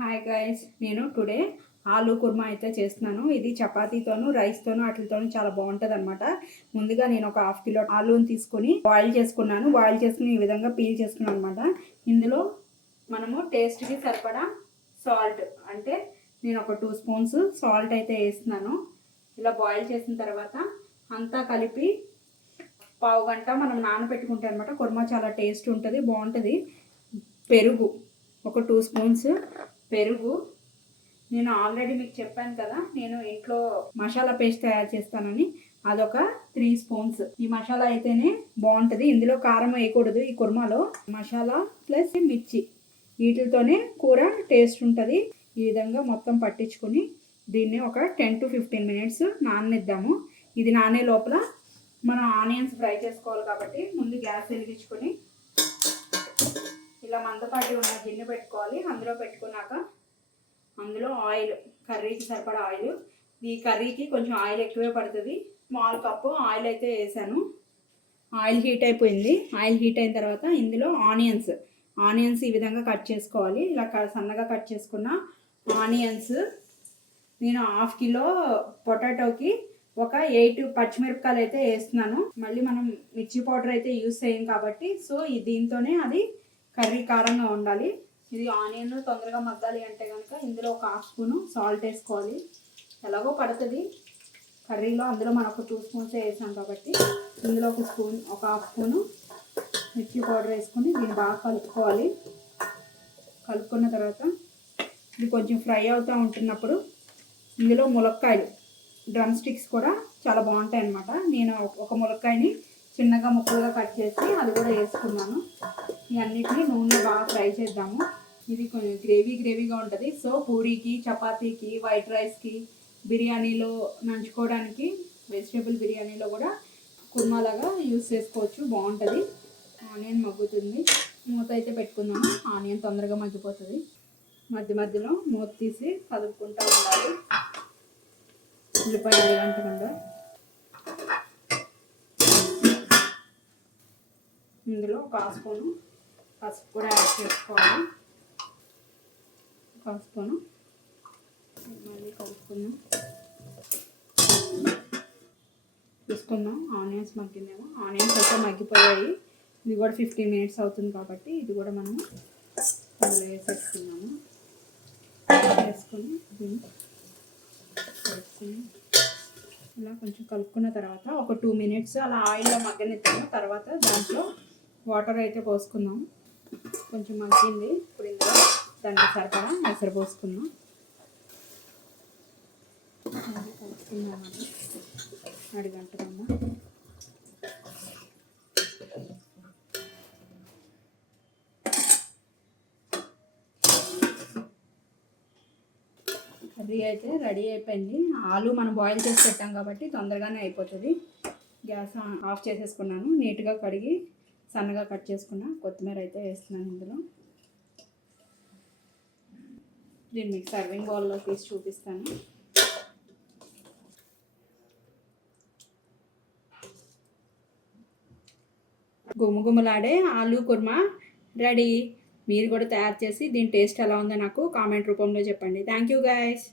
Hi guys, నేను today aloo kurma అయితే చేస్తున్నాను. ఇది చపాతీతోను రైస్తోను వాటితోనూ చాలా బాగుంటుంది అనమాట. ముందుగా నేను ఒక 1/2 కిలో ఆలూని తీసుకొని బాయిల్ చేసుకున్నాను. బాయిల్ చేసుకుని ఈ విధంగా పీల్ చేసుకున్నాను అనమాట. ఇందులో మనము టేస్ట్కి సరిపడా సాల్ట్, అంటే నేను ఒక 2 స్పూన్స్ సాల్ట్ అయితే వేస్తున్నాను. ఇలా బాయిల్ చేసిన తర్వాత అంతా కలిపి పావు గంట మనం నానబెట్టుకుంటే అనమాట కుర్మా చాలా టేస్ట్ ఉంటుంది, బాగుంటుంది. పెరుగు ఒక 2 స్పూన్స్ పెరుగు. నేను ఆల్రెడీ మీకు చెప్పాను కదా, నేను ఇంట్లో మసాలా పేస్ట్ తయారు చేస్తానని, అదొక 3 స్పూన్స్. ఈ మసాలా అయితేనే బాగుంటుంది. ఇందులో కారం వేయకూడదు. ఈ కుర్మాలో మసాలా ప్లస్ మిర్చి వీటితోనే కూర టేస్ట్ ఉంటుంది. ఈ విధంగా మొత్తం పట్టించుకొని దీన్ని ఒక 10 to 15 మినిట్స్ నాననిద్దాము. ఇది నానే లోపల మనం ఆనియన్స్ ఫ్రై చేసుకోవాలి కాబట్టి ముందు గ్యాస్ వెలిగించుకొని ఇలా మందపాటి ఉన్న గిన్నె పెట్టుకోవాలి. అందులో పెట్టుకున్నాక అందులో ఆయిల్, కర్రీకి సరిపడా ఆయిల్. ఈ కర్రీకి కొంచెం ఆయిల్ ఎక్కువే పడుతుంది. స్మాల్ కప్పు ఆయిల్ అయితే వేసాను. ఆయిల్ హీట్ అయిపోయింది. ఆయిల్ హీట్ అయిన తర్వాత ఇందులో ఆనియన్స్ ఈ విధంగా కట్ చేసుకోవాలి. ఇలా సన్నగా కట్ చేసుకున్న ఆనియన్స్, నేను 1/2 కిలో పొటాటోకి ఒక 8 పచ్చిమిరపకాయలు అయితే వేస్తున్నాను. మళ్ళీ మనం మిర్చి పౌడర్ అయితే యూస్ చేయం కాబట్టి సో దీంతోనే అది కర్రీ కారంగా ఉండాలి. ఇది ఆనియన్ తొందరగా మగ్గాలి అంటే కనుక ఇందులో ఒక 1/2 స్పూను సాల్ట్ వేసుకోవాలి. ఎలాగో పడుతుంది కర్రీలో. అందులో మనం ఒక 2 స్పూన్స్ వేసాం కాబట్టి ఇందులో ఒక 1/2 స్పూను మిర్చి పౌడర్ వేసుకొని దీన్ని బాగా కలుపుకోవాలి. కలుపుకున్న తర్వాత ఇది కొంచెం ఫ్రై అవుతూ ఉంటున్నప్పుడు ఇందులో ములక్కాయలు, డ్రమ్ స్టిక్స్ కూడా చాలా బాగుంటాయి అన్నమాట. నేను ఒక ములక్కాయని చిన్నగా ముక్కలుగా కట్ చేసి అది కూడా వేసుకున్నాను. ఇవన్నిటిని నూనెలో బాగా ఫ్రై చేద్దాము. ఇది కొంచెం గ్రేవీగా ఉంటుంది. సో పూరీకి, చపాతీకి, వైట్ రైస్కి, బిర్యానీలో నంచుకోవడానికి, వెజిటేబుల్ బిర్యానీలో కూడా కుర్మాలాగా యూస్ చేసుకోవచ్చు, బాగుంటుంది. ఆనియన్ మగ్గుతుంది. మూత అయితే పెట్టుకుందాము. ఆనియన్ తొందరగా మగ్గిపోతుంది. మధ్య మధ్యలో మూత తీసి కదుపుకుంటూ ఉండాలి. ఉల్లిపాయ అడగంటకుండా ఇందులో ఒక 1/2 స్పూను పసుపు కూడా యాడ్ చేసుకోవాలి. 1/2 స్పూను మళ్ళీ కలుపుకుందాం. చూసుకుందాం ఆనియన్స్ మగ్గిందేమో. ఆనియన్స్ అయితే మగ్గిపోయాయి. ఇది కూడా 15 మినిట్స్ అవుతుంది కాబట్టి ఇది కూడా మనం అందులో వేసేసుకున్నాము. వేసుకొని ఇలా కొంచెం కలుపుకున్న తర్వాత ఒక 2 మినిట్స్ అలా ఆయిల్లో మగ్గనిద్దాము. తర్వాత దాంట్లో వాటర్ అయితే పోసుకుందాం. కొంచెం మగ్గింది. ఇప్పుడు ఇందులో దానికి సరిపడా ఎసరు పోసుకుందాం. పోసుకుందామని అడిగంటున్నాము. కర్రీ అయితే రెడీ అయిపోయింది. ఆలు మనం బాయిల్ చేసి పెట్టాం కాబట్టి తొందరగానే అయిపోతుంది. గ్యాస్ ఆఫ్ చేసేసుకున్నాను. నీట్గా కడిగి సన్నగా కట్ చేసుకున్న కొత్తిమీర అయితే వేస్తున్నాను ఇందులో. దీన్ని మీకు సర్వింగ్ బౌల్లో తీసి చూపిస్తాను. గుమగుమలాడే ఆలూ కుర్మా రెడీ. మీరు కూడా తయారు చేసి దీని టేస్ట్ ఎలా ఉందో నాకు కామెంట్ రూపంలో చెప్పండి. Thank you guys.